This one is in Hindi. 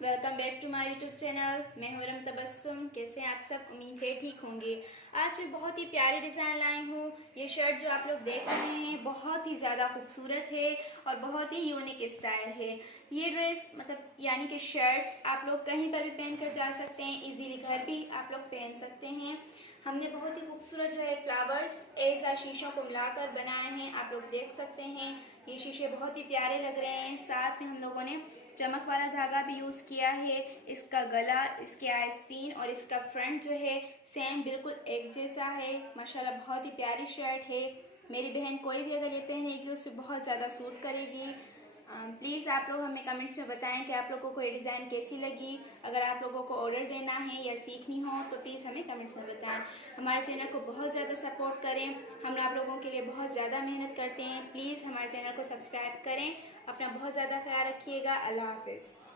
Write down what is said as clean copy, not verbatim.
Welcome back to my YouTube channel. मैं हूं रम तबस्सुम। कैसे हैं आप सब? उम्मीद है ठीक होंगे। आज बहुत ही प्यारी डिज़ाइन लाई हूँ। ये शर्ट जो आप लोग देख रहे हैं बहुत ही ज़्यादा खूबसूरत है और बहुत ही यूनिक स्टाइल है। ये ड्रेस यानी कि शर्ट आप लोग कहीं पर भी पहन कर जा सकते हैं, इजीली घर भी आप लोग पहन सकते हैं। हमने बहुत ही खूबसूरत जो है फ्लावर्स ऐसा शीशों को मिलाकर बनाए हैं, आप लोग देख सकते हैं। ये शीशे बहुत ही प्यारे लग रहे हैं। साथ में हम लोगों ने चमक वाला धागा भी यूज़ किया है। इसका गला, इसके आस्तीन और इसका फ्रंट जो है सेम बिल्कुल एक जैसा है। माशाल्लाह बहुत ही प्यारी शर्ट है। मेरी बहन कोई भी अगर ये पहनेगी उससे बहुत ज़्यादा सूट करेगी। प्लीज़ आप लोग हमें कमेंट्स में बताएं कि आप लोगों को ये डिज़ाइन कैसी लगी। अगर आप लोगों को ऑर्डर देना है या सीखनी हो तो प्लीज़ हमें कमेंट्स में बताएं। हमारे चैनल को बहुत ज़्यादा सपोर्ट करें। हम आप लोगों के लिए बहुत ज़्यादा मेहनत करते हैं। प्लीज़ हमारे चैनल को सब्सक्राइब करें। अपना बहुत ज़्यादा ख्याल रखिएगा। अल्लाह हाफिज़।